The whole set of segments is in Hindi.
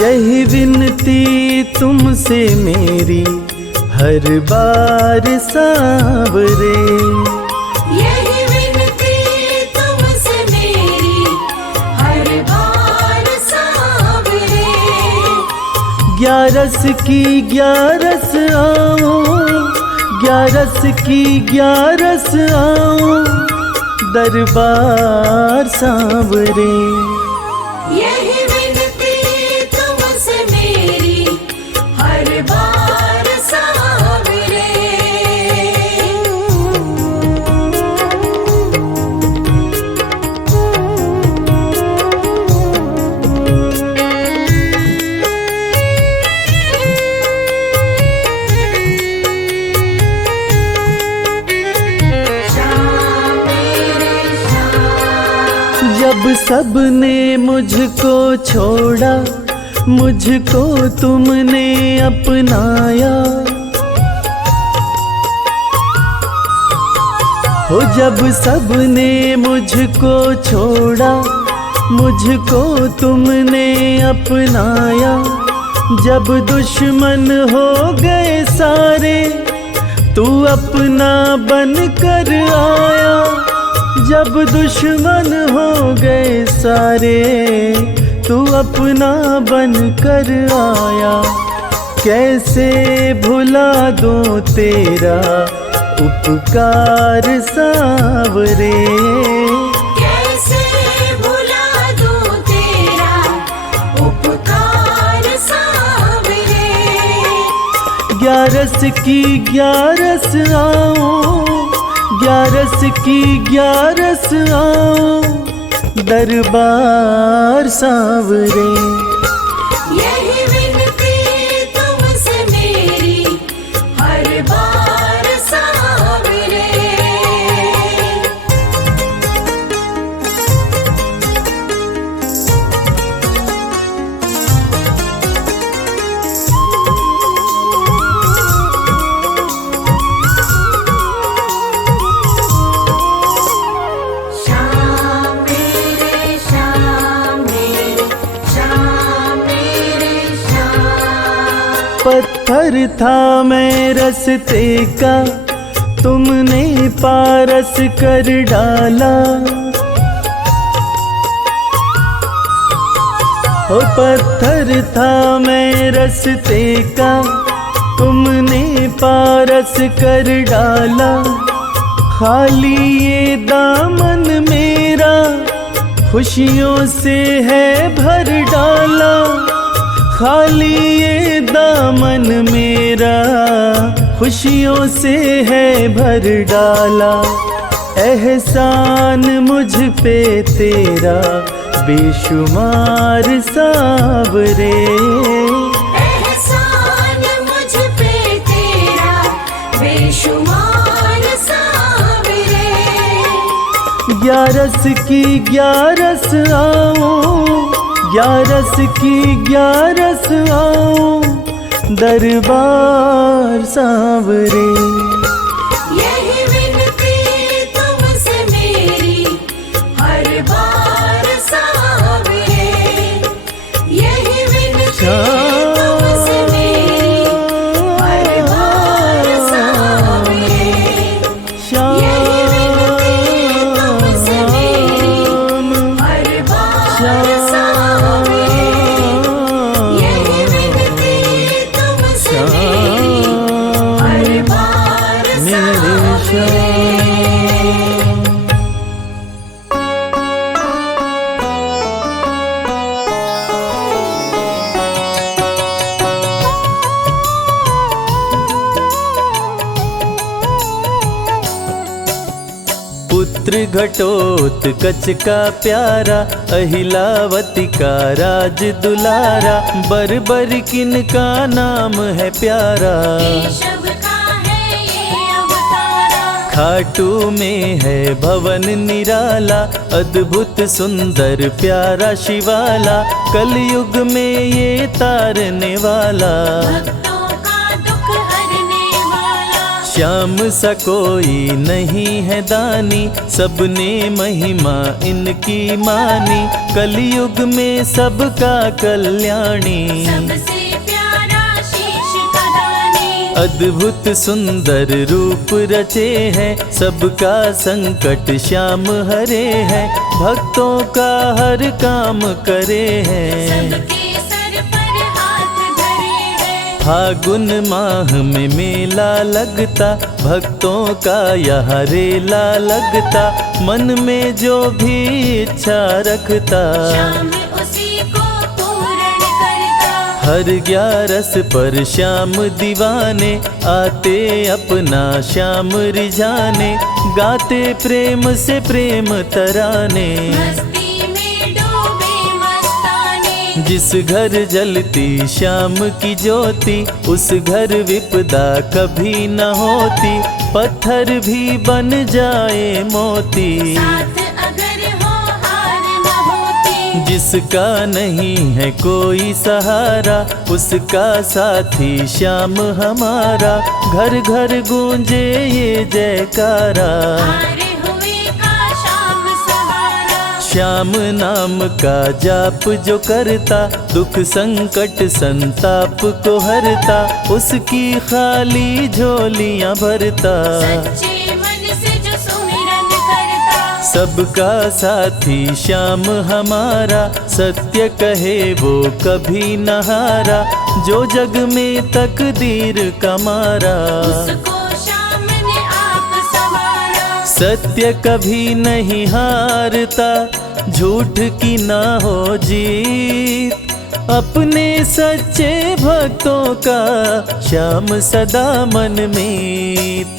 यही विनती तुमसे मेरी हर बार सांवरे, यही विनती तुमसे मेरी हर बार सांवरे। ग्यारस की ग्यारस आओ, ग्यारस की ग्यारस आओ, दरबार सांवरे। यही विनती तुमसे मेरी हर बार सांवरे। जब सबने मुझको छोड़ा, मुझको तुमने अपनाया, हो जब सबने मुझको छोड़ा, मुझको तुमने अपनाया। जब दुश्मन हो गए सारे, तू अपना बन कर आया। जब दुश्मन हो गए सारे, तू अपना बन कर आया। कैसे भुला दूं तेरा उपकार सांवरे, कैसे भुला दूं तेरा उपकार सांवरे। ग्यारस की ग्यारस आओ, ग्यारस की ग्यारस आओ, दरबार सांवरे। यही विनती तुमसे मेरी हर बार सांवरे। पत्थर था मैं रस्ते का, तुमने पारस कर डाला। ओ पत्थर था मैं रस्ते का, तुमने पारस कर डाला। खाली ये दामन मेरा खुशियों से है भर डाला। खाली ये दामन मेरा खुशियों से है भर डाला। एहसान मुझ पे तेरा बेशुमार सांवरे, एहसान मुझ पे तेरा बेशुमार सांवरे। ग्यारस की ग्यारस आओ, ग्यारस की ग्यारस आओ, दरबार सांवरे। यही विनती तुमसे मेरी हर बार सांवरे। यही विनती तुमसे मेरी हर बार सांवरे। यही विनती तुमसे मेरी हर बार सांवरे। यही विनती तुमसे मेरी हर बार सांवरे। पुत्र घटोत्कच का प्यारा, अहिलावती का राज दुलारा। बरबर किन का नाम है प्यारा, केशव का है ये अवतारा। खाटू में है भवन निराला, अद्भुत सुंदर प्यारा शिवाला। कलयुग में ये तारने वाला, भक्तों का दुख हरने वाला। श्याम सा कोई नहीं है दानी, सबने महिमा इनकी मानी। कलयुग में सबका कल्याणी, सबसे प्यारा शीश का दानी। अद्भुत सुंदर रूप रचे हैं, सबका संकट श्याम हरे हैं। भक्तों का हर काम करे हैं, सबके सर पर हाथ धरे हैं। फागुन माह में मेला लगता, भक्तों का यहाँ रेला लगता। मन में जो भी इच्छा रखता, श्याम उसी को पूर्ण करता। हर 11 पर श्याम दीवाने, आते अपना श्याम रिझाने। गाते प्रेम से प्रेम तराने, मस्ती में डूबे मस्ताने। जिस घर जलती श्याम की ज्योति, उस घर विपदा कभी न होती। पत्थर भी बन जाए मोती, साथ अगर हो हार न होती। जिसका नहीं है कोई सहारा, उसका साथी श्याम हमारा। घर घर गूंजे ये जयकारा, हारे हुए का श्याम सहारा। श्याम नाम का जाप जो करता, दुख संकट संताप को हरता। उसकी खाली झोलियां भरता, सच्चे मन से जो सुमिरन करता। सबका साथी श्याम हमारा। सत्य कहे वो कभी न हारा, जो जग में तकदीर का मारा। उसको श्याम ने आप संवारा। सत्य कभी नहीं हारता, झूठ की ना हो जीत। अपने सच्चे भक्तों का श्याम सदा मन मीत।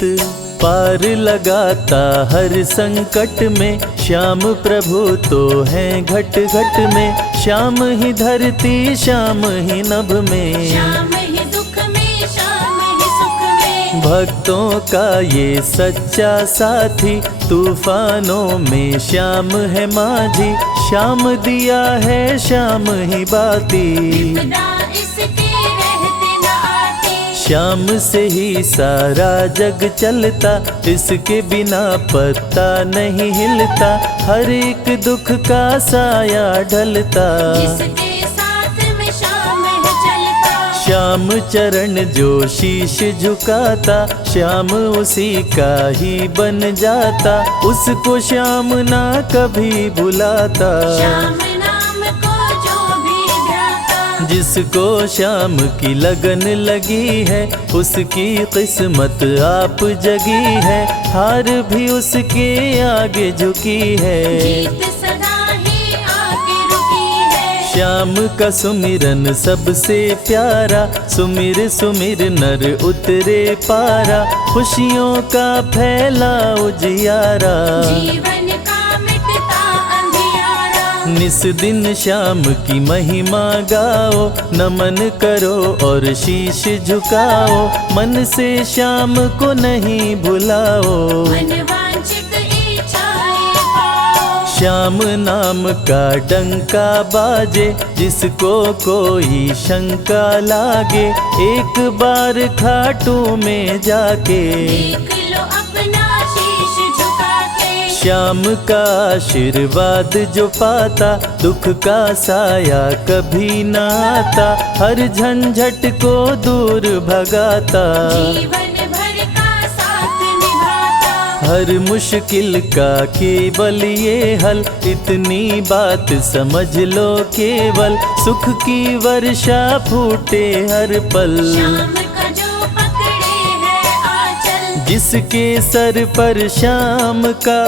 पार लगाता हर संकट में, श्याम प्रभु तो हैं घट घट में। श्याम ही धरती श्याम ही नभ में, श्याम ही दुख में श्याम ही सुख में। भक्तों का ये सच्चा साथी। तूफानों में श्याम है माझी, श्याम दिया है श्याम ही बाती। विपदा इसके रहते न आती। श्याम से ही सारा जग चलता, इसके बिना पत्ता नहीं हिलता। हर एक दुख का साया ढलता, जिसके साथ में श्याम है चलता। श्याम चरण जो शीश झुकाता, श्याम उसी का ही बन जाता। उसको श्याम ना कभी भुलाता, श्याम नाम को जो भी ध्याता। जिसको श्याम की लगन लगी है, उसकी किस्मत आप जगी है। हार भी उसके आगे झुकी है, जीत सदा ही आके रुकी है। श्याम का सुमिरन सबसे प्यारा। सुमिर सुमिर नर उतरे पारा, खुशियों का फैला उजियारा। जीवन का मिटता अंधियारा। निस दिन श्याम की महिमा गाओ, नमन करो और शीश झुकाओ। मन से श्याम को नहीं भुलाओ, मन वांछित इच्छाएं पाओ। श्याम नाम का डंका बाजे, जिसको कोई शंका लागे। एक बार खाटू में जाके, देख लो अपना शीश झुका के। श्याम का आशीर्वाद जो पाता, दुख का साया कभी न आता। हर झंझट को दूर भगाता, जीवन भर का साथ निभाता। हर मुश्किल का केवल ये हल। इतनी बात समझ लो केवल, सुख की वर्षा फूटे हर पल। श्याम का जो पकड़े है आंचल, जिसके सर पर श्याम का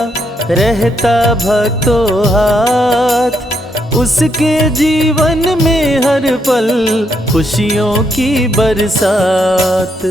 रहता भक्तों हाथ, उसके जीवन में हर पल खुशियों की बरसात।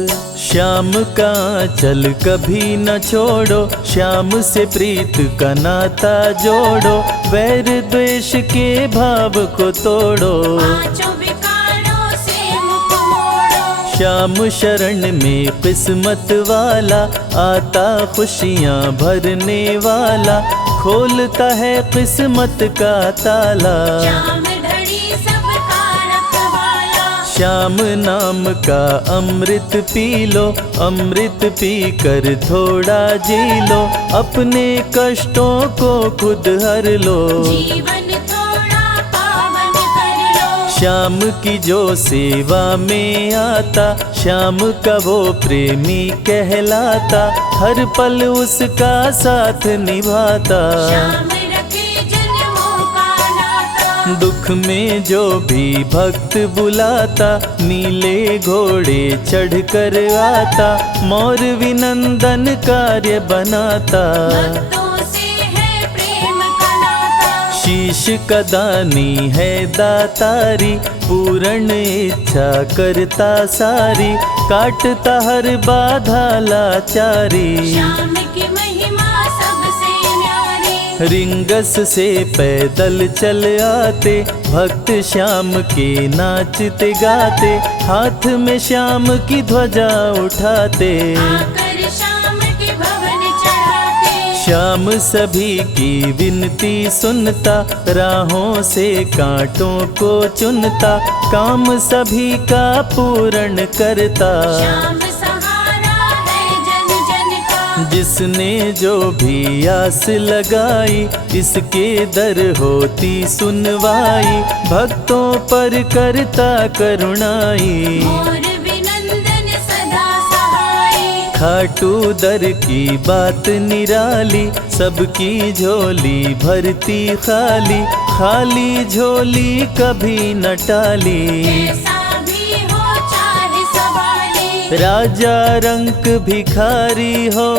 श्याम का चल कभी न छोड़ो, श्याम से प्रीत का नाता जोड़ो। वैर द्वेष के भाव को तोड़ो, पांचों विकारों से मुख मोड़ो। श्याम शरण में किस्मत वाला, आता खुशियाँ भरने वाला। खोलता है किस्मत का ताला, श्याम धड़ी सबका रखवाला। श्याम नाम का अमृत पी लो, अमृत पी कर थोड़ा जी लो, अपने कष्टों को खुद हर लो। जीवन थोड़ा पावन कर लो। श्याम की जो सेवा में आता, श्याम का वो प्रेमी कहलाता, हर पल उसका साथ निभाता। श्याम रखे जन्मों का नाता। दुख में जो भी भक्त बुलाता, नीले घोड़े चढ़ कर आता, मोर विनंदन कार्य बनाता। भक्तों से है प्रेम का नाता। शीश का दानी है दातारी, पूर्ण इच्छा करता सारी, काटता हर बाधा लाचारी। श्याम की महिमा सबसे न्यारी। रिंगस से पैदल चल आते, भक्त श्याम के नाचते गाते, हाथ में श्याम की ध्वजा उठाते। आकर श्याम के भवन चढ़ाते। श्याम सभी की विनती सुनता, राहों से कांटों को चुनता, काम सभी का पूर्ण करता। श्याम सहारा है जन जन का। जिसने जो भी आस लगाई, इसके दर होती सुनवाई, भक्तों पर करता करुणाई। मोर विनंदन सदा सहाय। खाटू दर की बात निराली, सबकी झोली भरती खाली, खाली झोली कभी न टाली। कैसा भी हो चाहे सवाली। राजा रंक भिखारी हो,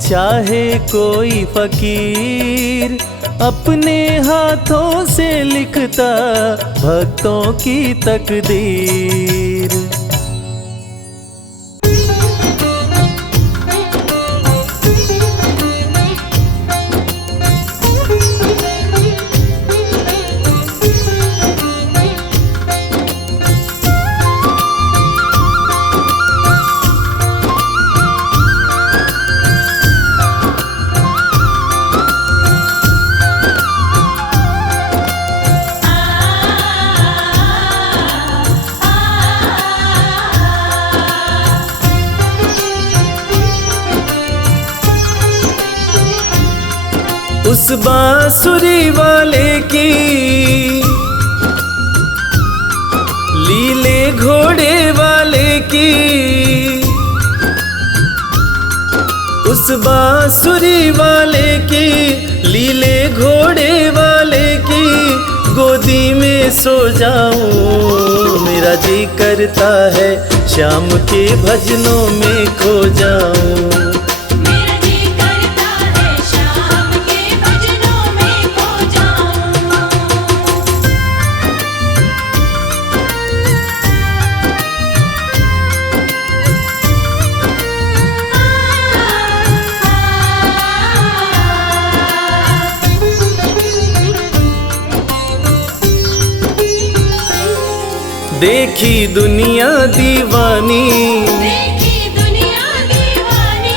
चाहे कोई फकीर, अपने हाथों से लिखता भक्तों की तकदीर। उस बांसुरी वाले की, लीले घोड़े वाले की, उस बांसुरी वाले की, लीले घोड़े वाले की, गोदी में सो जाऊं। मेरा जी करता है श्याम के भजनों में खो जाऊं। मेरा जी करता है श्याम के भजनों में खो जाऊं। देखी दुनिया दीवानी, देखी दुनिया दीवानी,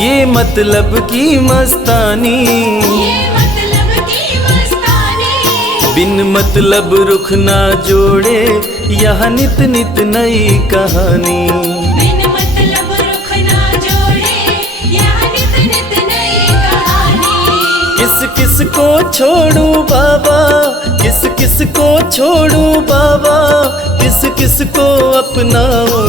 ये मतलब की मस्तानी, ये मतलब की मस्तानी। बिन मतलब रुख ना जोड़े, यहाँ नित नित नई कहानी। बिन मतलब रुख ना जोड़े, यहाँ नित नित नई कहानी। किस किस को छोड़ू बाबा, किस किस को छोड़ू बाबा, किस किस को अपनाऊं।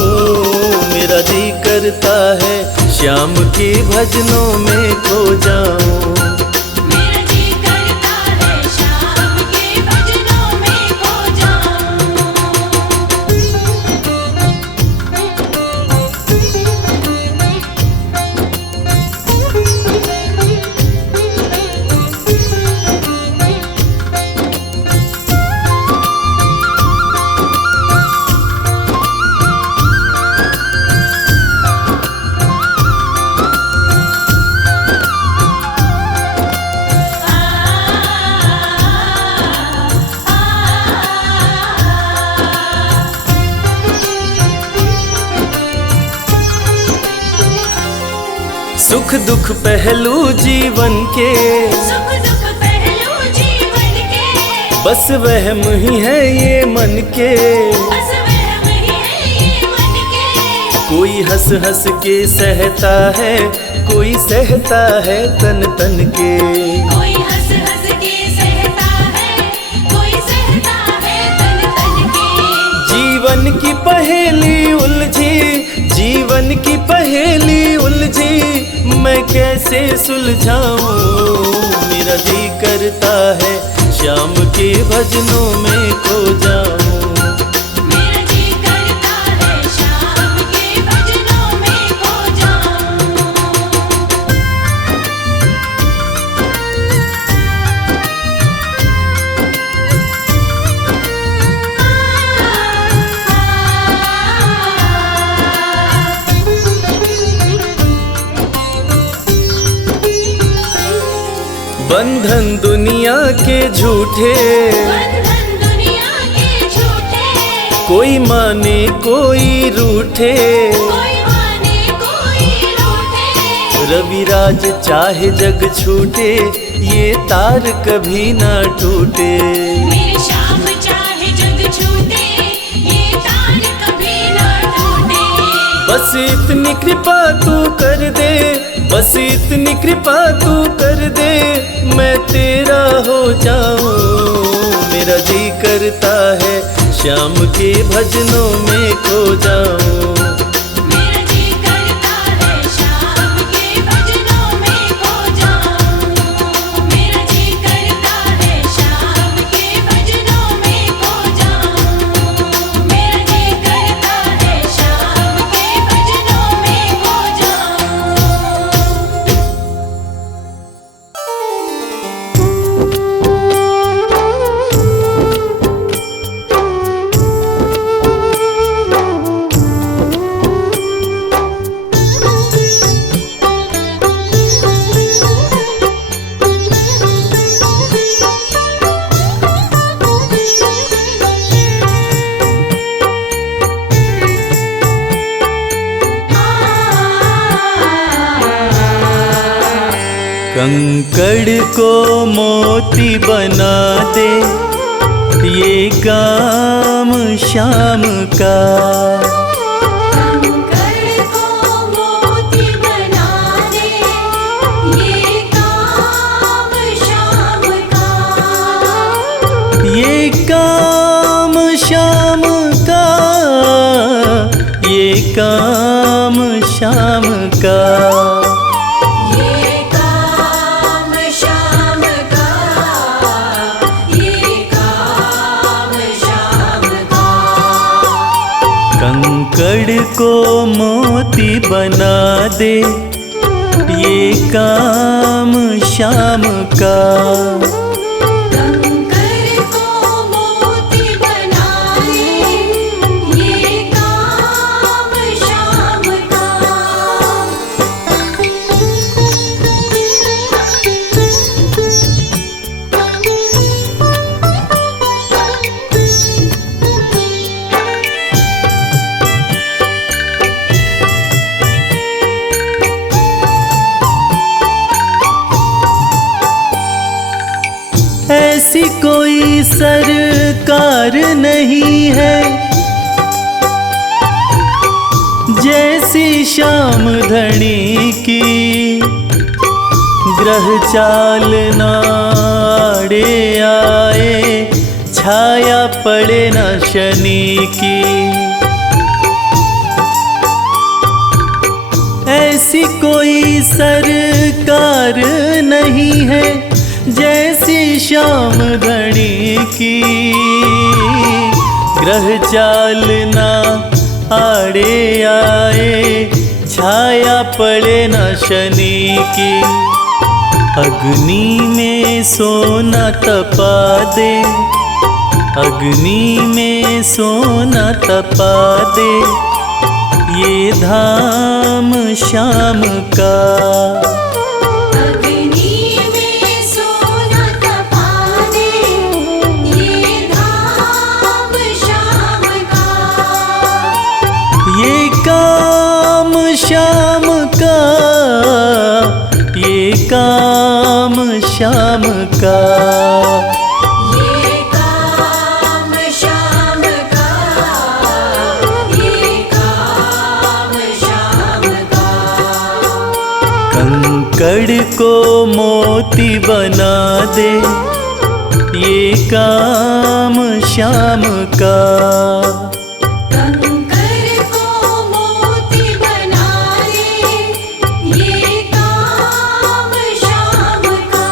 मेरा जी करता है श्याम के भजनों में खो जाऊं। मेरा जी करता है श्याम के भजनों में खो जाऊं। सुख दुख पहलू जीवन के, सुख दुख पहलू जीवन के, बस वहम ही है ये मन के। बस वहम कोई हंस हंस के सहता है, कोई सहता है तन तन के। कोई हंस हंस के सहता है, कोई सहता है तन तन के। जीवन की पहेली उलझी, जीवन की पहेली उलझी, मैं कैसे सुलझाऊं। मेरा जी करता है श्याम के भजनों में खो जाऊं। मेरा जी करता है शाम के भजनों में खो जाऊं। बंधन दुनिया के झूठे, बंधन दुनिया के झूठे। कोई माने कोई रूठे। कोई माने कोई रूठे। रविराज चाहे जग छूटे, ये तार कभी ना टूटे। मेरे श्याम चाहे जग छूटे, ये तार कभी ना टूटे। बस इतनी कृपा तू कर दे, बस इतनी कृपा तू कर दे, मैं तेरा हो जाऊं। मेरा जी करता है श्याम के भजनों में खो जाऊं। मेरा जी करता है शाम के भजनों में खो जाऊं। मेरा जी करता है शाम के भजनों में खो जाऊं। मेरा जी करता है शाम के भजनों में खो जाऊं। कंकड़ को मोती बना दे, ये काम शाम का। कंकड़ को मोती बना दे, ये काम शाम का। ये काम शाम का, ये काम शाम का। ये काम शाम का, ये काम शाम का। कंकड़ को मोती बना दे, ये काम शाम का। कंकड़ को मोती बना दे, ये काम शाम का। ऐसी कोई सरकार नहीं है, जैसी श्याम धनी की। ग्रह चाल नाड़े आए, छाया पड़े न शनि की। ऐसी कोई सरकार नहीं है, जैसी श्याम धनी की। ग्रह चाल ना आड़े आए, छाया पड़े न शनि की। अग्नि में सोना तपा दे, अग्नि में सोना तपा दे, ये धाम श्याम का। अग्नि में सोना तपा दे, ये धाम शाम का। ये काम श्याम का, ये काम श्याम का। ये काम शाम का, ये काम कंकड़ को मोती बना दे, ये काम श्याम का। कंकर को मोती बना दे, ये काम श्याम का।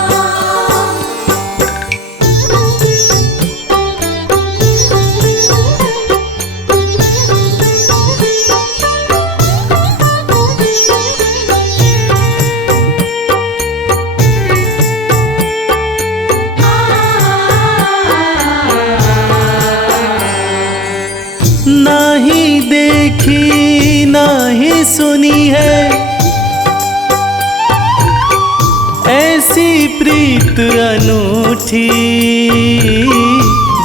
नाही देखी नाही सुनी है ऐसी प्रीत अनूठी,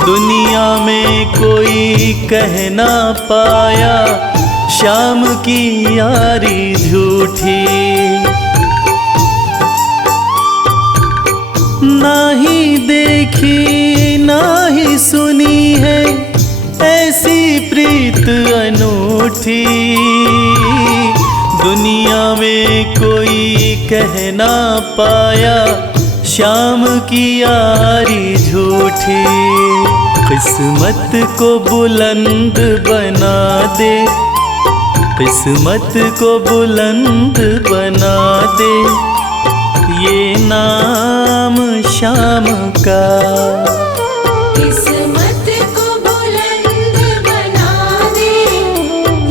दुनिया में कोई कह ना पाया श्याम की यारी झूठी। नाही देखी नाही सुनी है ऐसी प्रीत अनूठी, दुनिया में कोई कह ना पाया श्याम की यारी झूठी। किस्मत को बुलंद बना दे, किस्मत को बुलंद बना दे, ये नाम श्याम का। किस्मत को बुलंद बना दे,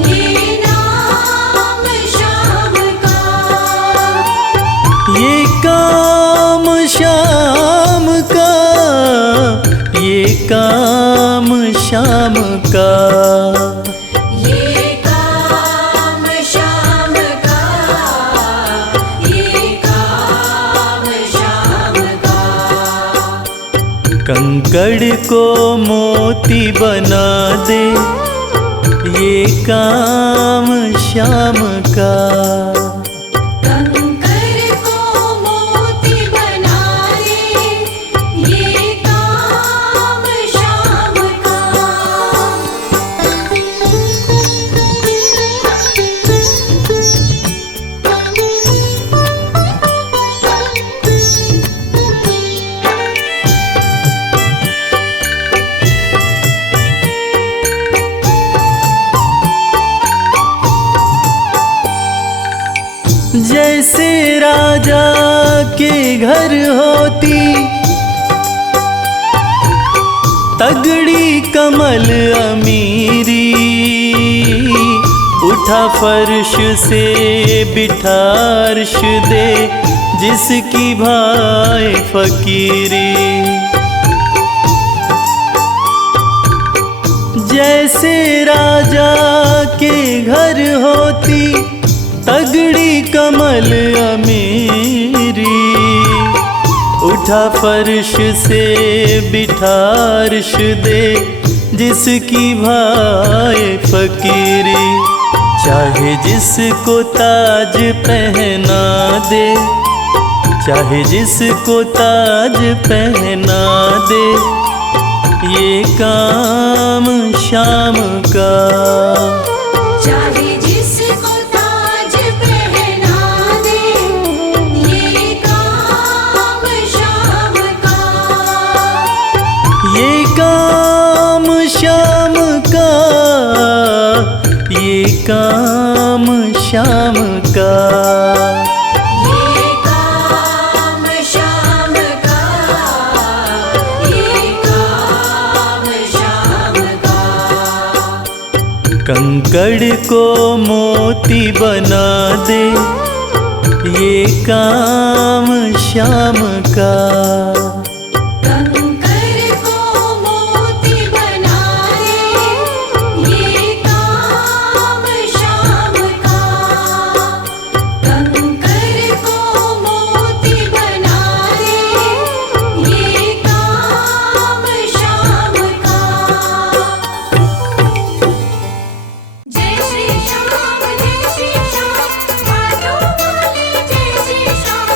ये नाम श्याम का। ये काम श्याम का, ये काम श्याम का। ये काम श्याम का, ये काम श्याम का। कंकड़ को मोती बना दे, ये काम श्याम का। कंकर को मोती बना दे, ये काम श्याम का। जैसे राजा के घर होती तगड़ी कमल अमीरी, उठा फर्श से बिठा अर्श दे जिसकी भाई फकीरी। जैसे राजा के घर होती तगड़ी कमल अमीरी, उठा फर्श से बिठा अर्श दे जिसकी भाई फकीरी। चाहे जिसको ताज पहना दे, चाहे जिसको ताज पहना दे, ये काम श्याम का। चाहे जिसको ताज पहना दे, ये काम श्याम का। ये काम श्याम का, ये काम श्याम का। ये काम श्याम का, ये काम श्याम का। कंकड़ को मोती बना दे, ये काम श्याम का। कंकर को मोती बना दे, ये काम श्याम का। कंकर को मोती बना दे, ये काम श्याम का। जय श्री श्याम, जय श्री श्याम, माधो वाले जय श्री श्याम।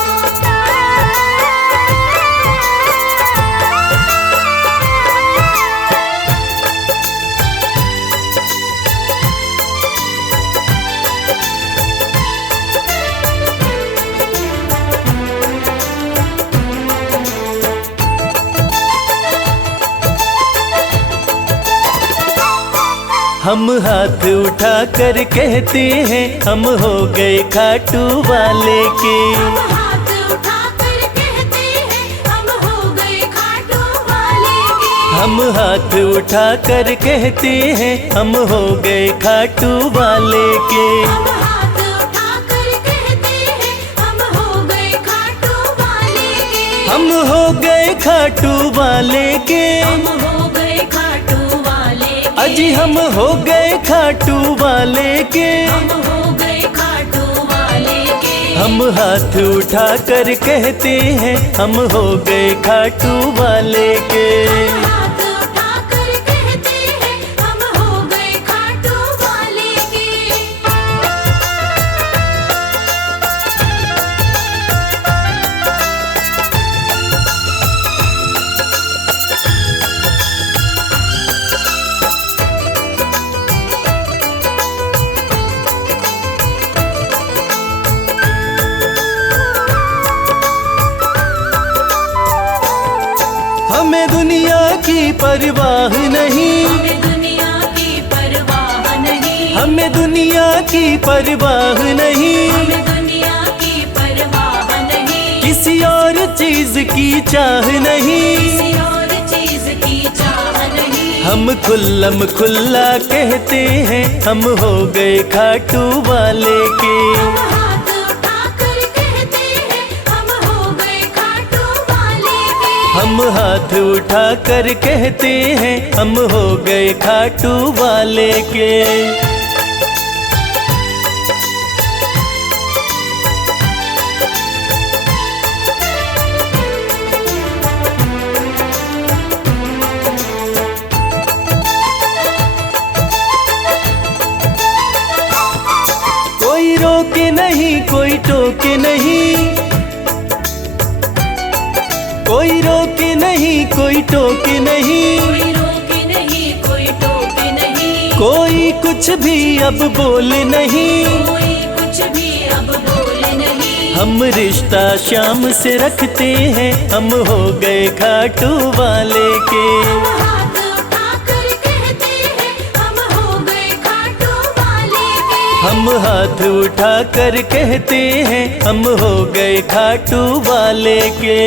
हम हाथ उठा कर कहते हैं हम हो गए खाटू वाले के। हम हाथ उठाकर कहते हैं हम हो गए खाटू वाले के। हम हाथ उठा कर कहते हैं हम हो गए खाटू वाले के। हम हाथ उठाकर कहते हैं हम हो गए खाटू वाले के। हम हो गए खाटू वाले के। हम हो गए खाटू वाले के। अजी हम हो गए खाटू वाले के। हम हो गए खाटू वाले के। हम हाथ उठा कर कहते हैं हम हो गए खाटू वाले के। हम हाथ उठाकर कहते हैं हम हो गए खाटू वाले के। हमें दुनिया की परवाह नहीं। हमें दुनिया की परवाह नहीं। हमें दुनिया की परवाह नहीं। हमें दुनिया की परवाह नहीं। किसी और चीज की चाह नहीं। किसी और चीज की चाह नहीं। हम खुल्लम खुल्ला कहते हैं हम हो गए खाटू वाले के। हम हाथ उठाकर कहते हैं हम हो गए खाटू वाले के। हम हाथ उठा कर कहते हैं हम हो गए खाटू वाले के। कोई रोके नहीं कोई टोके नहीं। कोई रोके नहीं कोई टोके नहीं। कोई रोके नहीं कोई टोके नहीं। कोई कुछ भी अब बोले नहीं। कोई कुछ भी अब बोले नहीं। हम रिश्ता शाम से रखते हैं हम हो गए खाटू वाले के। हम हाथ उठाकर कहते हैं हम हो गए खाटू वाले के। हम हाथ उठा कर कहते हैं हम हो गए खाटू वाले के।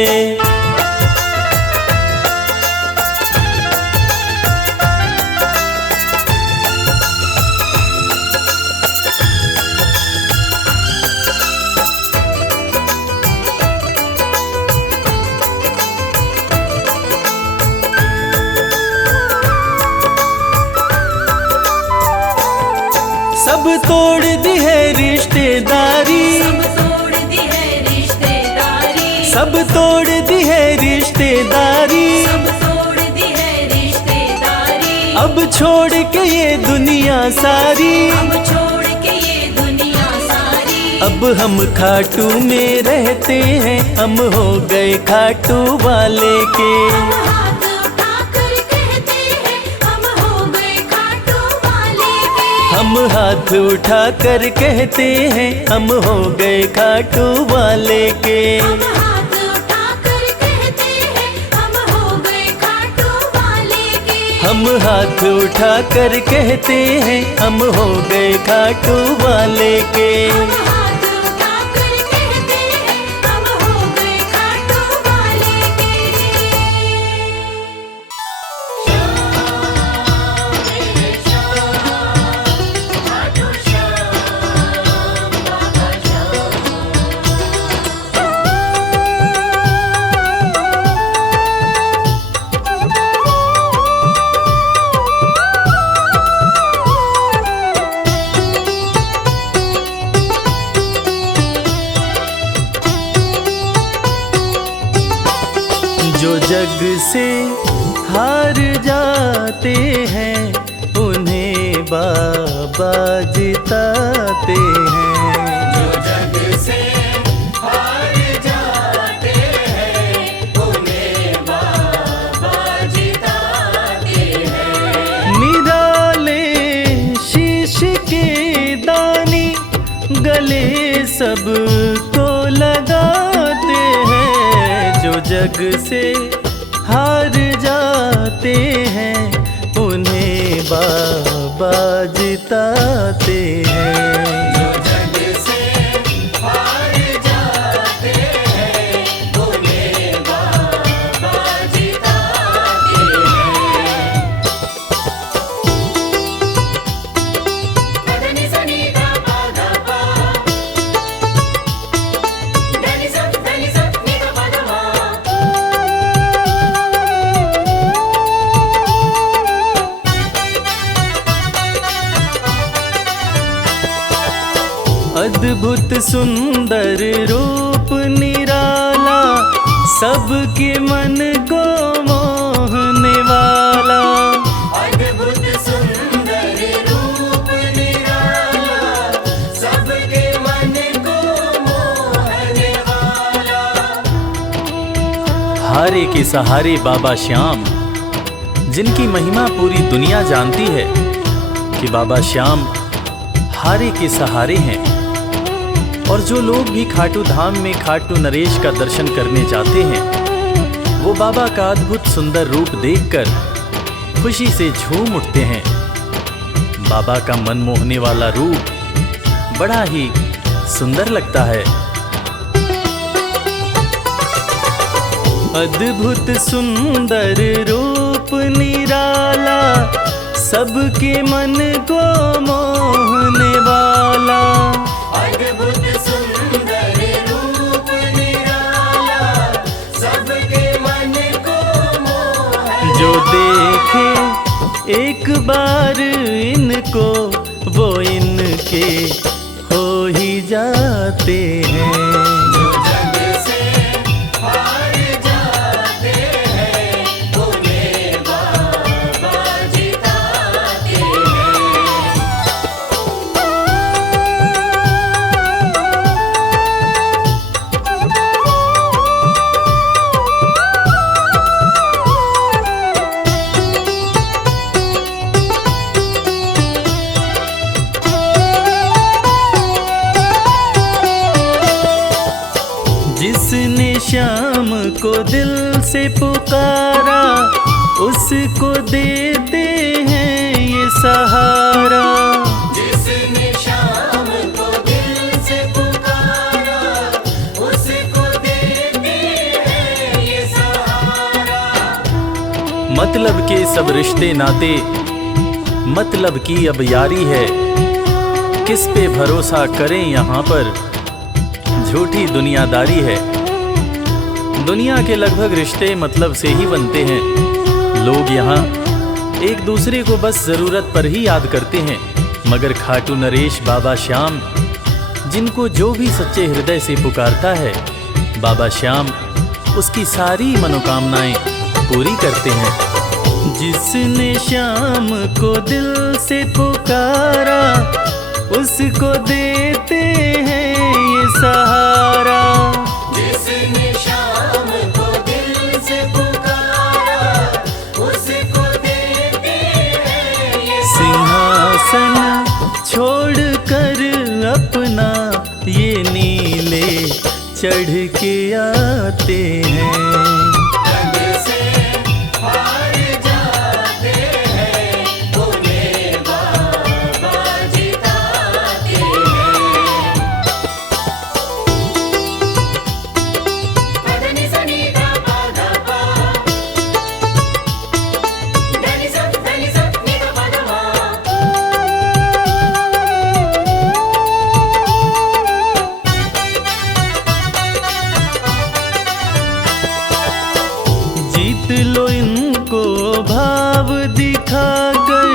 सब तोड़ दी है रिश्तेदारी। सब तोड़ दी है रिश्तेदारी। सब तोड़ दी है रिश्तेदारी। सब तोड़ दी है रिश्तेदारी। अब छोड़ के ये दुनिया सारी। अब छोड़ के ये दुनिया सारी। अब हम खाटू में रहते हैं हम हो गए खाटू वाले के। हम हाथ उठाकर कहते हैं हम हो गए खाटू वाले के। हम हाथ उठा कर कहते हैं हम हो गए खाटू वाले के। हम हाथ उठाकर कहते हैं हम हो गए खाटू वाले के। हम हाथ उठा कर कहते हैं हम हो गए खाटू वाले के। हम हाथ उठाकर कहते हैं हम हो गए खाटू वाले के। जो जग से हार जाते हैं उन्हें बाबा जिताते हैं। जो जग से हार जाते हैं उन्हें बाबा जिताते हैं। निराले शीश के दानी गले सबको लगाते हैं। जो जग से हार जाते हैं उन्हें बाबा जिताते हैं। जो जग से हार जाते हैं उन्हें बाबा जिताते हैं। पदनि सनि धा पा धा पा, धनि सा नि धा पा धा मा। अद्भुत सुंदर रूप निराला, सबके मन को मोहने वाला। अद्भुत सुंदर रूप निराला, सबके मन को मोहने वाला। हारे के सहारे बाबा श्याम, जिनकी महिमा पूरी दुनिया जानती है कि बाबा श्याम हारे के सहारे हैं। और जो लोग भी खाटू धाम में खाटू नरेश का दर्शन करने जाते हैं, वो बाबा का अद्भुत सुंदर रूप देखकर खुशी से झूम उठते हैं। बाबा का मन मोहने वाला रूप बड़ा ही सुंदर लगता है। अद्भुत सुंदर रूप निराला, सबके मन को मोहने वाला। अद्भुत सुंदर रूप निराला, सबके मन को मोहने। जो देखे एक बार इनको, वो इनके हो ही जाते हैं। जो जग से हार जाते हैं उन्हें बाबा जिताते हैं। जिसने श्याम को दिल से पुकारा, उसको देते हैं ये सहारा। जिसने शाम को दिल से पुकारा, उसको देते हैं ये सहारा। मतलब के सब रिश्ते नाते, मतलब की अब यारी है। किस पे भरोसा करें यहाँ पर, झूठी दुनियादारी है। दुनिया के लगभग रिश्ते मतलब से ही बनते हैं। लोग यहाँ एक दूसरे को बस जरूरत पर ही याद करते हैं, मगर खाटू नरेश बाबा श्याम, जिनको जो भी सच्चे हृदय से पुकारता है, बाबा श्याम उसकी सारी मनोकामनाएं पूरी करते हैं। जिसने श्याम को दिल से पुकारा, उसको देते हैं ये सहारा। जिसने शाम को दिल से पुकारा, उसको देते हैं ये सिंहासन छोड़कर अपना ये नीले चढ़ के आते हैं। जग से हार जाते हैं उन्हें बाबा जिताते हैं। पदनि सनि धा पा धा पा, धनि सा नि धा पा धा मा। जीत लो इनको भाव दिखाकर,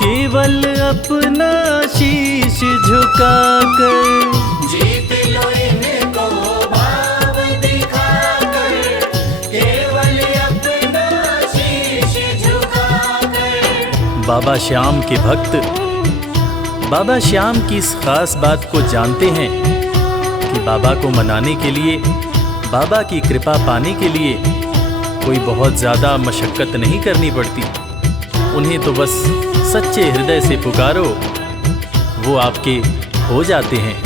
केवल अपना शीश झुकाकर। जीत लो इनको भाव दिखाकर, केवल अपना शीश झुकाकर। बाबा श्याम के भक्त बाबा श्याम की इस खास बात को जानते हैं कि बाबा को मनाने के लिए, बाबा की कृपा पाने के लिए कोई बहुत ज़्यादा मशक्क़त नहीं करनी पड़ती। उन्हें तो बस सच्चे हृदय से पुकारो, वो आपके हो जाते हैं।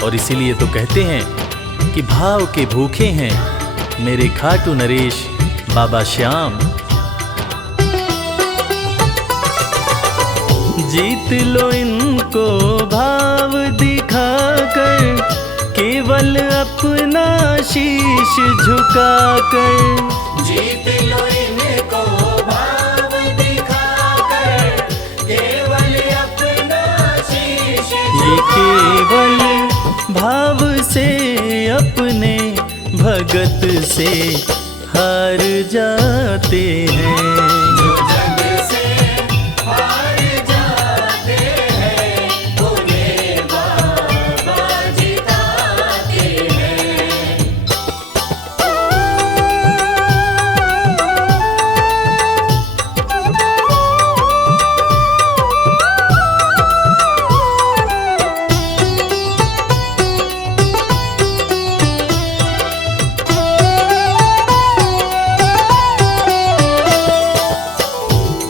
और इसीलिए तो कहते हैं कि भाव के भूखे हैं मेरे खाटू नरेश बाबा श्याम। जीत लो इनको भाव दिखाकर, केवल अपना शीश झुकाकर। जीत लो इनको भाव दिखाकर, केवल अपना शीश ये केवल भाव से अपने भगत से हार जाते हैं। जो जग से हार जाते हैं, उन्हें बाबा जिताते हैं।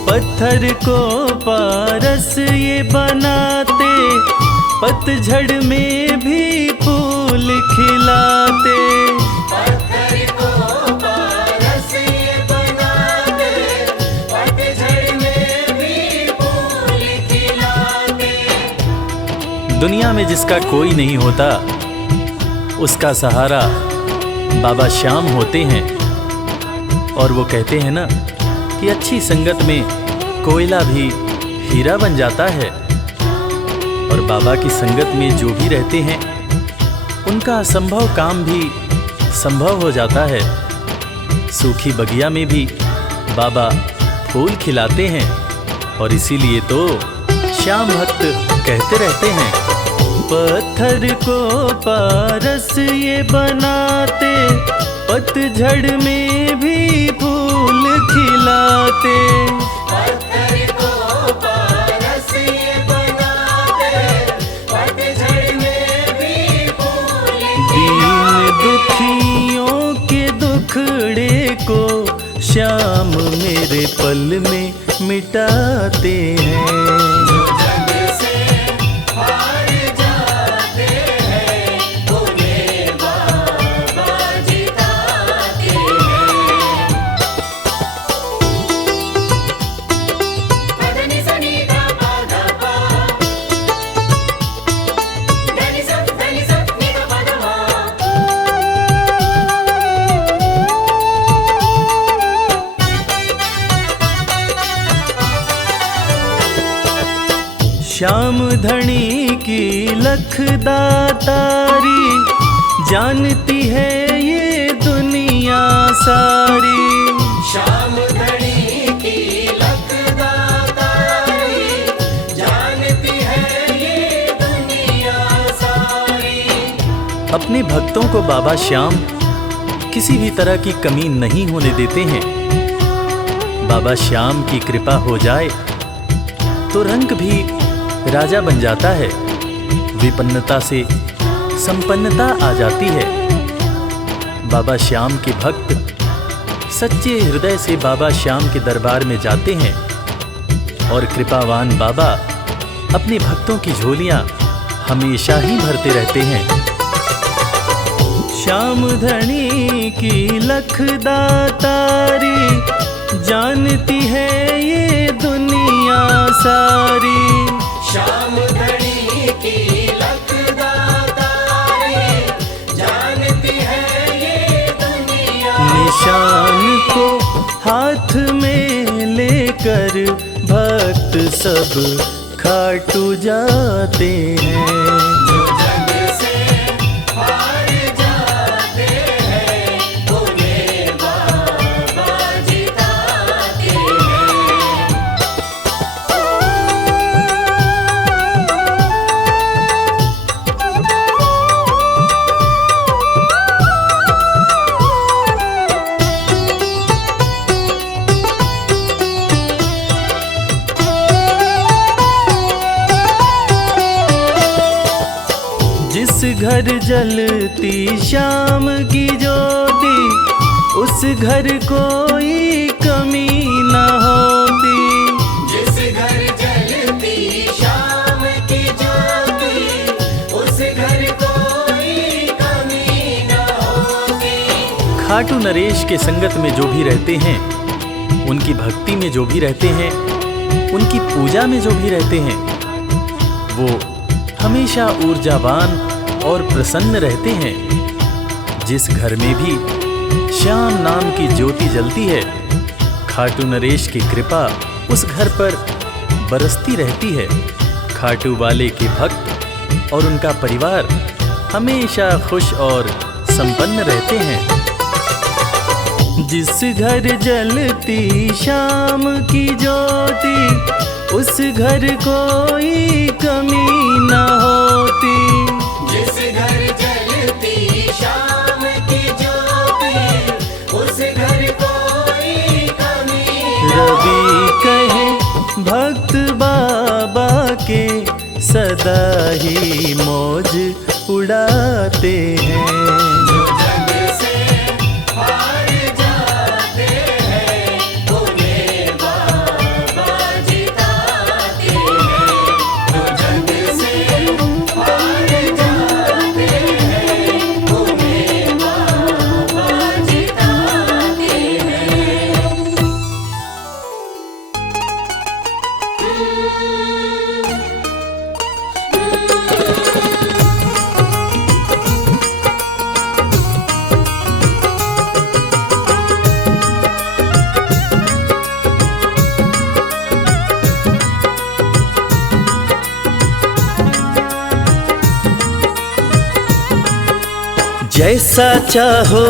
पत्थर को पारस ये बनाते, पतझड़ में भी फूल खिलाते। पत्थर को पारस ये बनाते, पतझड़ में भी फूल खिलाते। दुनिया में जिसका कोई नहीं होता, उसका सहारा बाबा श्याम होते हैं। और वो कहते हैं ना कि अच्छी संगत में कोयला भी हीरा बन जाता है। और बाबा की संगत में जो भी रहते हैं, उनका असंभव काम भी संभव हो जाता है। सूखी बगिया में भी बाबा फूल खिलाते हैं। और इसीलिए तो श्याम भक्त कहते रहते हैं, पत्थर को पारस ये बनाते, पतझड़ में भी फूल खिलाते। पत्थर को पारस ये बनाते, पतझड़ में भी फूल दीन दुखियों के दुखड़े को श्याम मेरे पल में मिटाते हैं। जो जग से हार जाते हैं, उन्हें बाबा जिताते हैं। पदनि सनि धा पा धा पा, धनि सा नि धा पा धा मा। श्याम धनी की लखदातारी, जानती है ये दुनिया सारी। श्याम धनी की लखदातारी, जानती है ये दुनिया सारी। अपने भक्तों को बाबा श्याम किसी भी तरह की कमी नहीं होने देते हैं। बाबा श्याम की कृपा हो जाए तो रंग भी राजा बन जाता है। विपन्नता से संपन्नता आ जाती है। बाबा श्याम के भक्त सच्चे हृदय से बाबा श्याम के दरबार में जाते हैं। और कृपावान बाबा अपने भक्तों की झोलियां हमेशा ही भरते रहते हैं। श्याम धनी की लखदातारी, जानती है ये दुनिया सारी। श्याम धनी की लखदातारी, जानती है ये दुनिया। निशान को हाथ में लेकर भक्त सब खाटू जाते हैं। जो जग से हार जाते हैं, उन्हें बाबा जिताते हैं। जिस घर जलती शाम की ज्योति, उस घर कोई कमी न होती। जिस घर जलती शाम की ज्योति, उस घर कोई कमी न होती। खाटू नरेश के संगत में जो भी रहते हैं, उनकी भक्ति में जो भी रहते हैं, उनकी पूजा में जो भी रहते हैं वो हमेशा ऊर्जावान और प्रसन्न रहते हैं। जिस घर में भी श्याम नाम की ज्योति जलती है, खाटू नरेश की कृपा उस घर पर बरसती रहती है। खाटू वाले के भक्त और उनका परिवार हमेशा खुश और संपन्न रहते हैं। जिस घर जलती शाम की ज्योति उस घर कोई कमी न होती। जिस घर जलती शाम की ज्योति उस घर कोई कमी रवि कहे भक्त बाबा के सदा ही मौज उड़ाते हैं। जो जग से हार जाते हैं उन्हें बाबा जिताते हैं। जो जग से हार जाते हैं उन्हें बाबा जिताते हैं। जैसा चाहो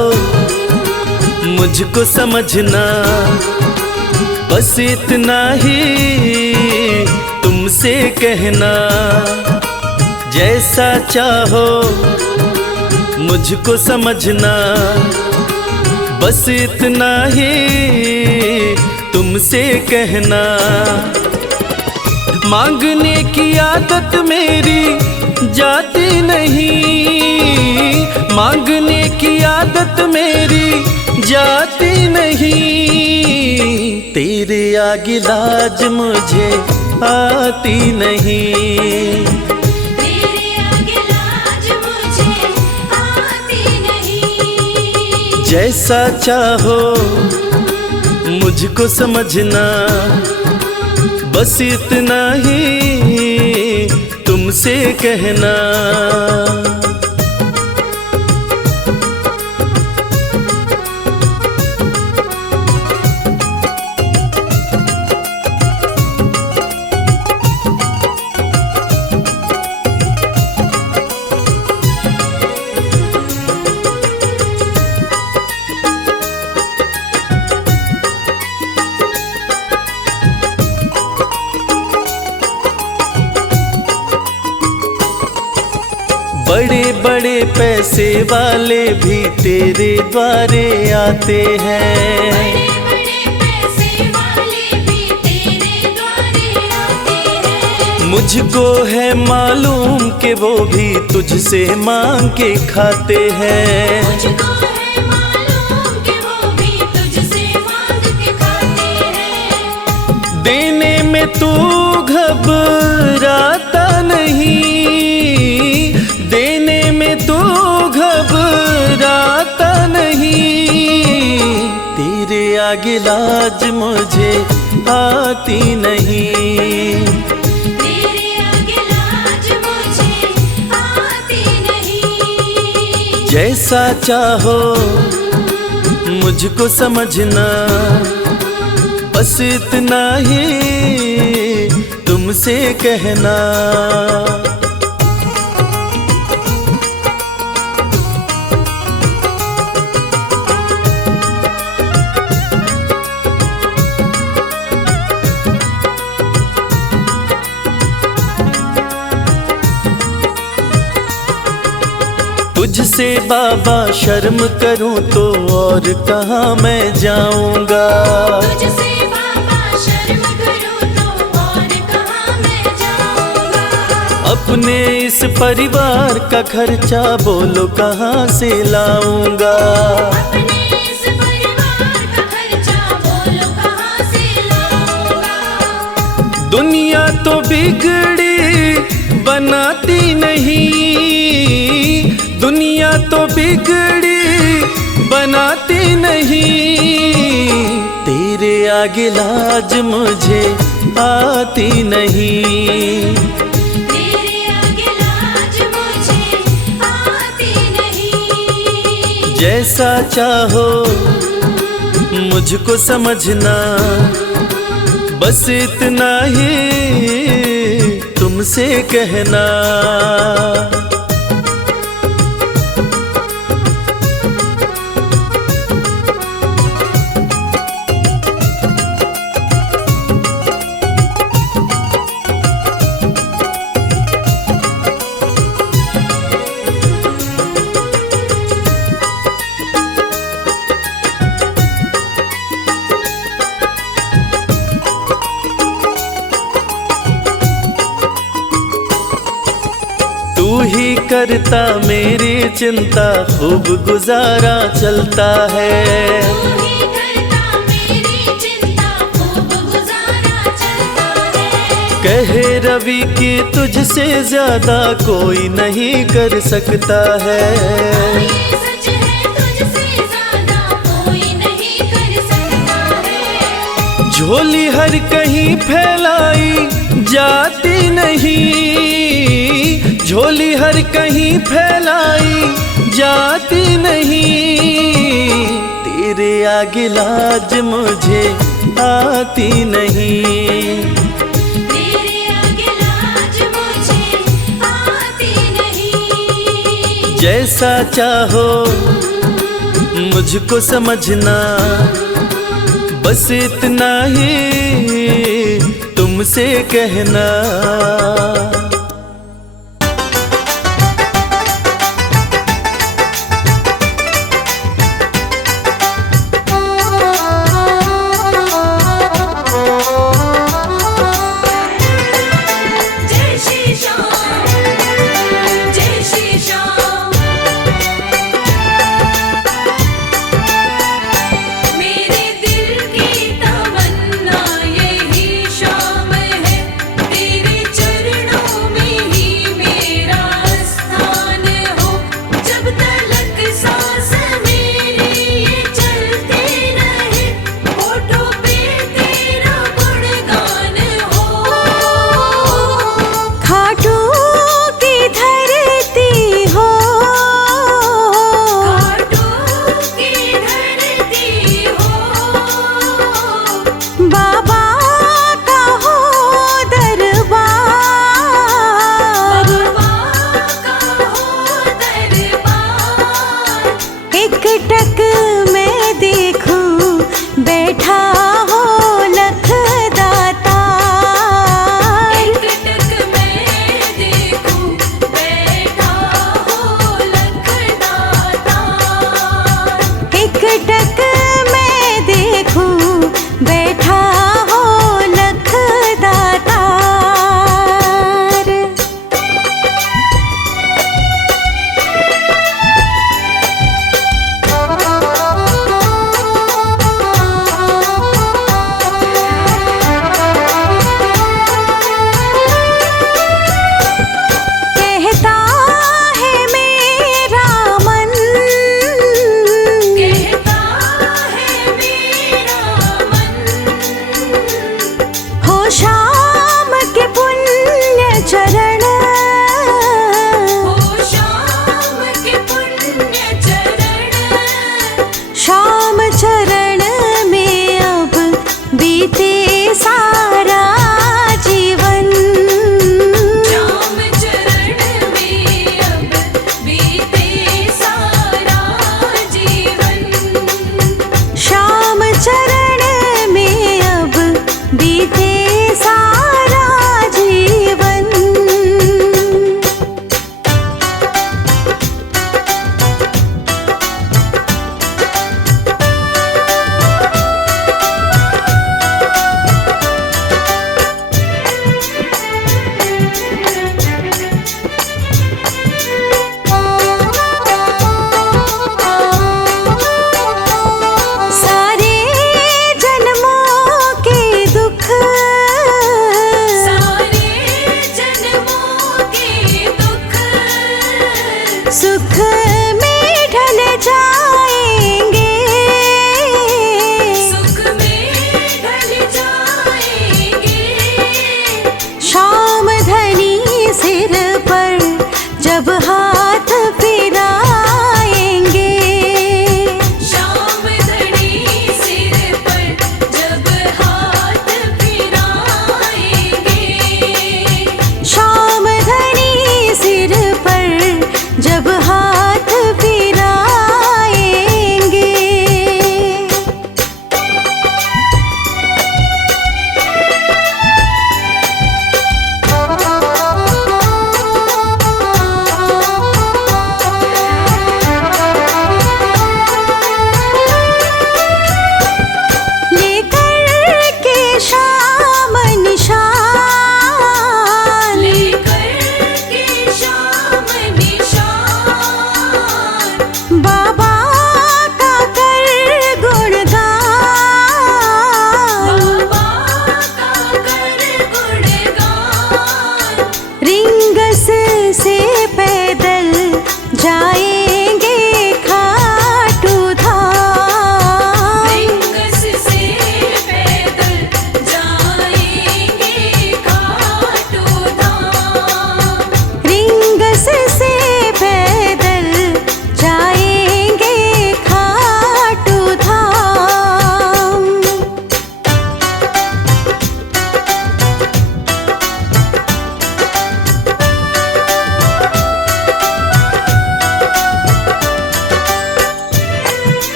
मुझको समझना, बस इतना ही तुमसे कहना। जैसा चाहो मुझको समझना, बस इतना ही तुमसे कहना। मांगने की आदत मेरी जाती नहीं, मांगने की आदत मेरी जाती नहीं। तेरे आगे लाज मुझे आती नहीं। तेरे आगे लाज मुझे आती नहीं। जैसा चाहो मुझको समझना, बस इतना ही तुमसे कहना। बड़े बड़े पैसे वाले भी तेरे द्वारे आते हैं। बड़े पैसे वाले भी तेरे द्वारे आते हैं। मुझको है मालूम कि वो भी तुझसे मांग के खाते हैं। मुझको है मालूम कि वो भी तुझसे मांग के खाते हैं। देने में तू घबराता नहीं, देने में तू घबराता नहीं। तेरे आगे लाज मुझे आती नहीं। तेरे आगे लाज मुझे आती नहीं। जैसा चाहो मुझको समझना, बस इतना ही तुमसे कहना। तुझसे बाबा शर्म करूं तो और कहाँ मैं जाऊंगा। तुझसे बाबा शर्म करूं तो और कहाँ मैं जाऊंगा। अपने इस परिवार का खर्चा बोलो कहाँ से लाऊंगा। अपने इस परिवार का खर्चा बोलो कहाँ से लाऊंगा। दुनिया तो बिगड़ी बनाती नहीं, दुनिया तो बिगड़ी बनाती नहीं। तेरे आगे लाज मुझे आती नहीं। तेरे आगे लाज मुझे आती नहीं। जैसा चाहो मुझको समझना, बस इतना ही तुमसे कहना। तू ही करता मेरी चिंता, खूब गुजारा चलता है। तू ही करता मेरी चिंता, खूब गुजारा चलता है। कहे रवि कि तुझसे ज्यादा कोई नहीं कर सकता है। ये सच है, तुझसे ज्यादा कोई नहीं कर सकता है। झोली हर कहीं फैलाई जाती नहीं, झोली हर कहीं फैलाई जाती नहीं। तेरे आगे लाज मुझे आती नहीं। तेरे आगे लाज मुझे आती नहीं। जैसा चाहो मुझको समझना, बस इतना ही तुमसे कहना। जय श्री श्याम, जय श्री श्याम। मेरे दिल की तमन्ना यही शाम है, तेरे चरणों में ही मेरा स्थान हो। जब तलक सांस मेरी ये चलती रहे, होठों पे तेरा गुणगान हो। खाटू की धरती हो, घाटों की धरती हो। बाबा का हो दरबार। बाबा का हो दरबार। एक टक मैं देखूं बैठा हो लख दातार। एक टक मैं देखूं बैठा हो लख दातार। एक टक मैं देखूं बैठा हो लख दातार।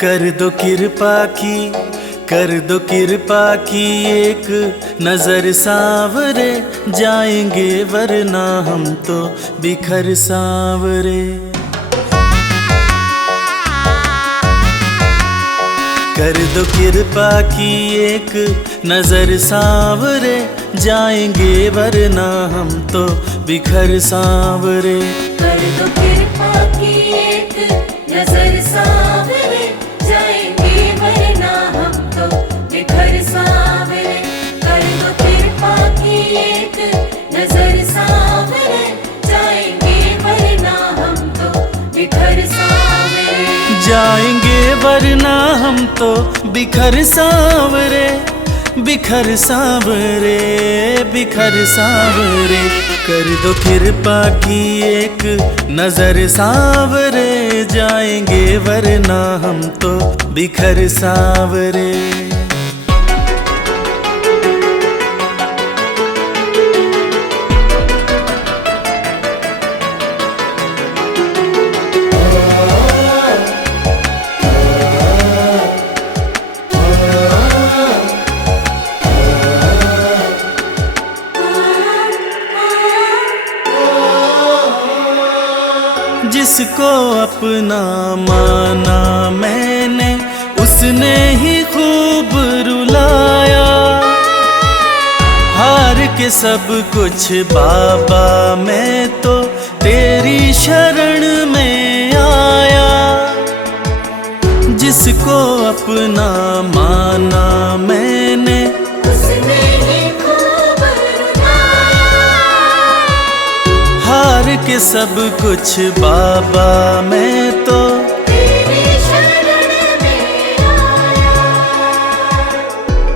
कर दो कृपा की, कर दो कृपा की एक नजर सांवरे, जाएंगे वरना हम तो बिखर सांवरे। कर दो कृपा की एक नजर सांवरे, जाएंगे वरना हम तो बिखर सांवरे। कर दो कृपा की एक नजर सांवरे, जाएंगे वरना हम तो बिखर सांवरे। कर दो कृपा की एक नजर सांवरे, जाएंगे वरना हम तो बिखर सांवरे। जाएंगे वरना हम तो बिखर सांवरे, बिखर सांवरे, बिखर सांवरे। कर दो कृपा की एक नजर सांवरे, जाएंगे वरना हम तो बिखर सांवरे। जिसको अपना माना मैंने, उसने ही खूब रुलाया। हार के सब कुछ बाबा मैं तो तेरी शरण में आया। जिसको अपना माना मैंने, उसने ही खूब रुलाया। हार के सब कुछ बाबा मैं तो तेरी शरण में आया।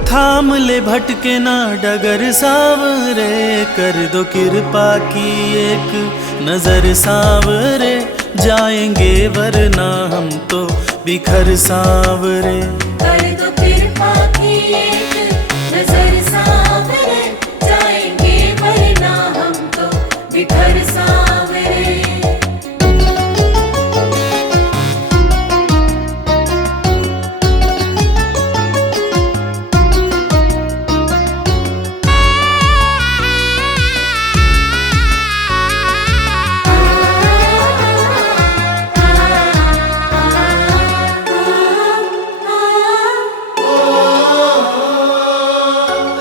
थाम ले भटके ना डगर सांवरे, कर दो कृपा की एक नजर सांवरे, जाएंगे वरना हम तो बिखर सांवरे। कर दो कृपा की एक नजर सांवरे, जाएंगे वरना हम तो बिखर सांवरे।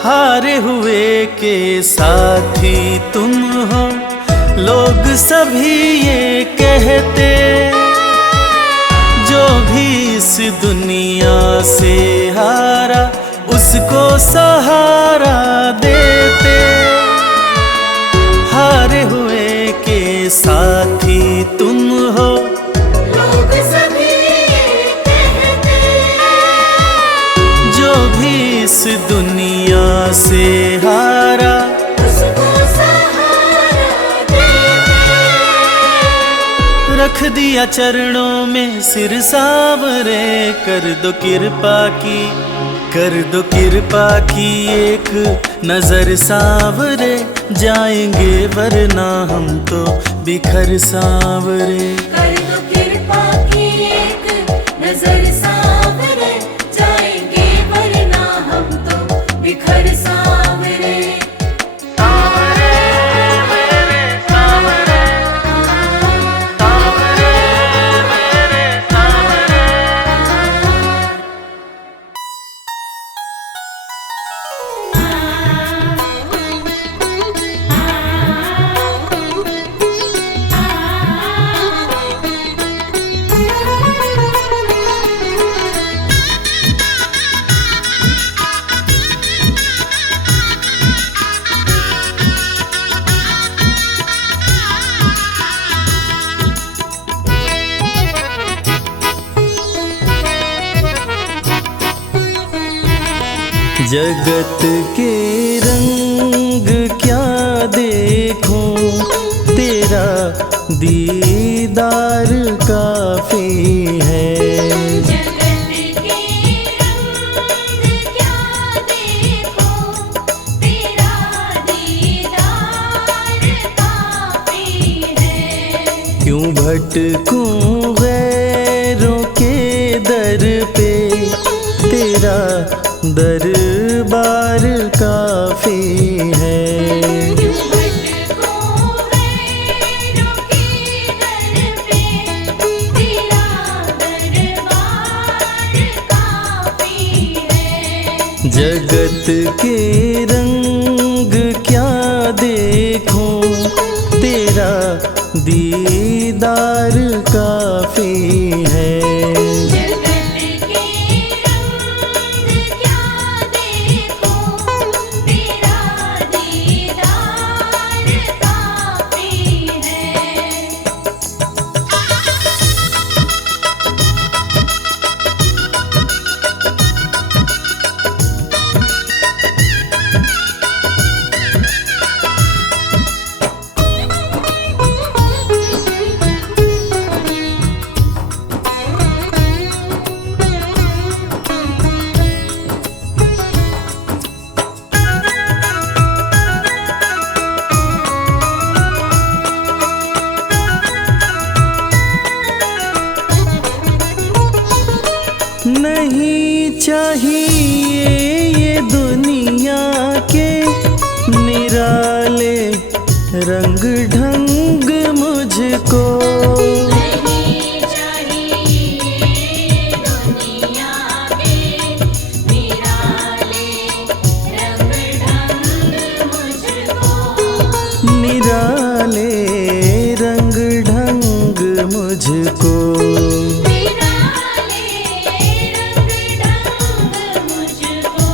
हारे हुए के साथी तुम हो, लोग सभी ये कहते। जो भी इस दुनिया से हारा, उसको सहारा देते। हारे हुए के साथी तुम हो, लोग सभी ये कहते। जो भी इस दुनिया से हारा, उसको सहारा देते। रख दिया चरणों में सिर सांवरे। कर दो कृपा की, कर दो कृपा की एक नजर सांवरे, जाएंगे वरना हम तो बिखर सांवरे। कर दो कृपा की एक नजर सांवरे, जाएंगे वरना हम तो बिखर सांवरे। जगत के रंग क्या देखूं, तेरा दीदार काफी है। जगत के रंग क्या देखूं, तेरा दीदार काफी है। क्यों भटकूं गैरों के दर के रंग क्या देखूं, तेरा दीदार काफी है। जगत के रंग क्या देखूं, तेरा दीदार काफी है। नहीं चाहिए ये दुनिया के निराले रंग ढंग मुझको, नहीं चाहिए दुनिया के निराले रंग ढंग मुझको, निराले रंग ढंग मुझको। निराले रंग ढंग मुझको।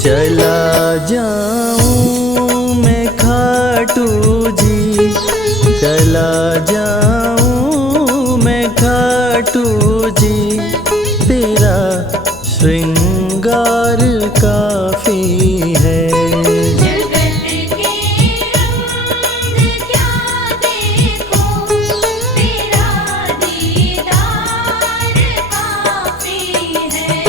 चला जाऊं मैं खाटू जी, चला जाऊं मैं खाटू जी, तेरा श्रृंगार काफी है। जगत के रंग क्या देखूं, तेरा दीदार काफी है।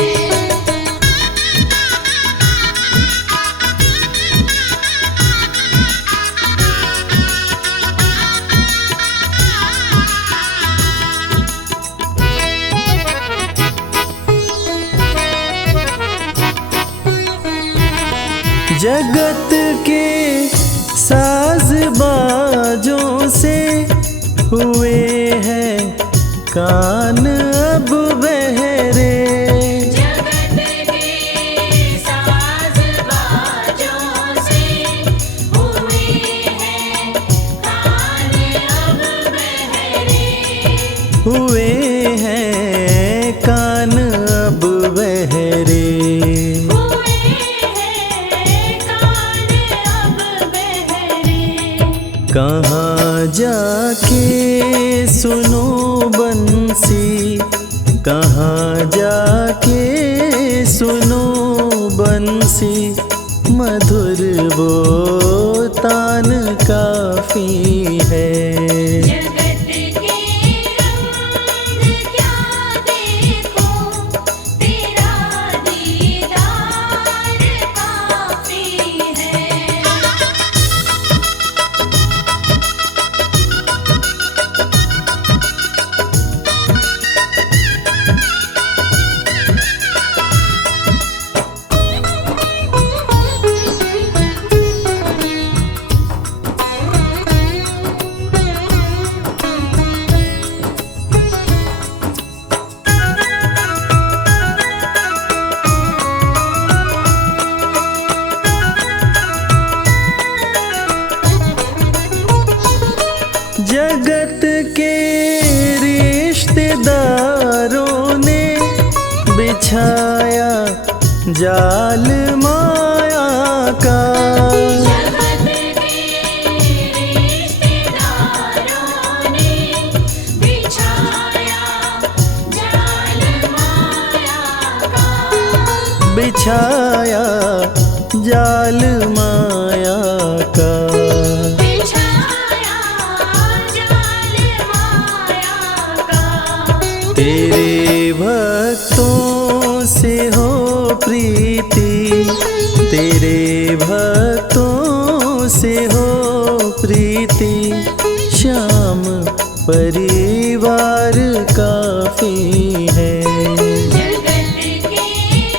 जगत के साज बाजों से हुए हैं कान अब बहरे, जगत के साज बाजों से हुए हैं कान अब बहरे, हुए हैं कान अब बहरे। हुए हैं कान अब बहरे। कहाँ जाके सुनो बंसी, कहाँ जाके सुनो बंसी, मधुर वो तान काफी है। जगत के रंग क्या देखूं, तेरा दीदार काफी है। जगत के रिश्तेदारों ने बिछाया जाल माया का, जगत के रिश्तेदारों ने बिछाया जाल माया का, बिछाया जाल माया का। बिछाया जाल माया का। तेरे भक्तों से हो प्रीति, तेरे भक्तों से हो प्रीति, श्याम परिवार काफी है। जगत के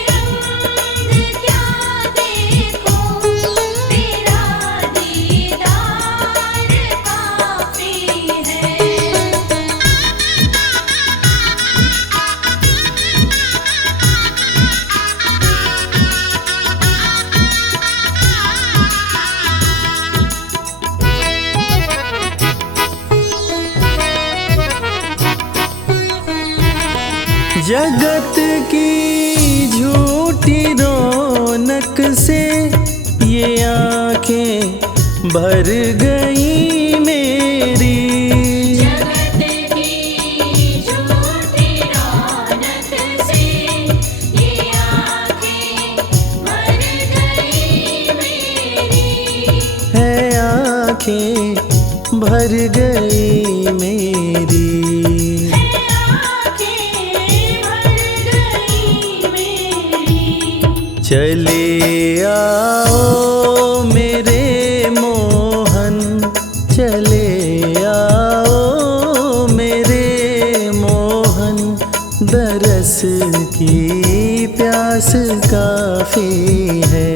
रंग क्या देखूं, तेरा दीदार काफी है। जगत की झूठी रौनक से ये आँखें भर गई मेरी। जगत की झूठी रौनक से ये आँखें भर गई मेरी। है आँखें भर गई मेरी। चले आओ मेरे मोहन, चले आओ मेरे मोहन, दरस की प्यास काफी है।